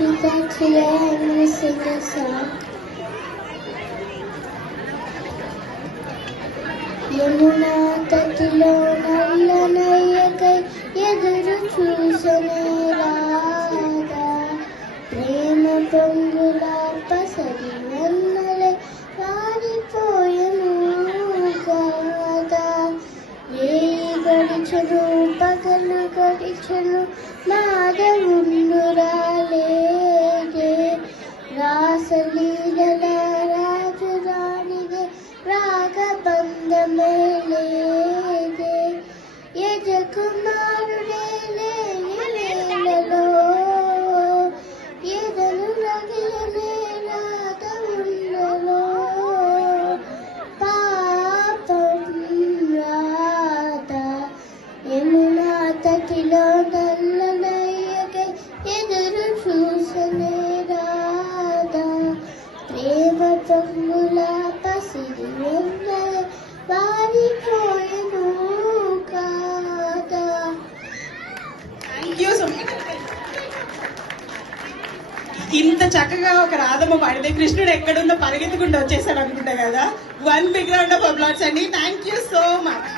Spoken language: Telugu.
today I'm going to sing a song. Yamuna తటిలో నల్లనయ్యకై ఎదురు చూసనే రాధా ప్రేమ పొంగుల పసరి వన్నలే పారిపోయెను గాథా ఏయి గడిచెను పగలు గడిచెను మాధవుండు రాలేదే రాసలీలల రాజు రాణిగే రాగబంధమే లేదే యజకుమారుడే లేని వేళలో ఎదను రగిలనే రాధవుండలో పాపం రాధా యమునా తటిలో నల్లనయ్యకై ఎదురు చూసనే రాధా ప్రేమ పొంగుల పసిడి వెన్నెల పారిపోయెను కాదా. Thank you so much. ఇంత చక్కగా ఒక రాధమ్మ పాడితే కృష్ణుడు ఎక్కడున్నా పరిగెత్తుకుంటూ వచ్చేసాడు అనుకుంటా కదా. 1 big round of applause అండి. Thank you so much.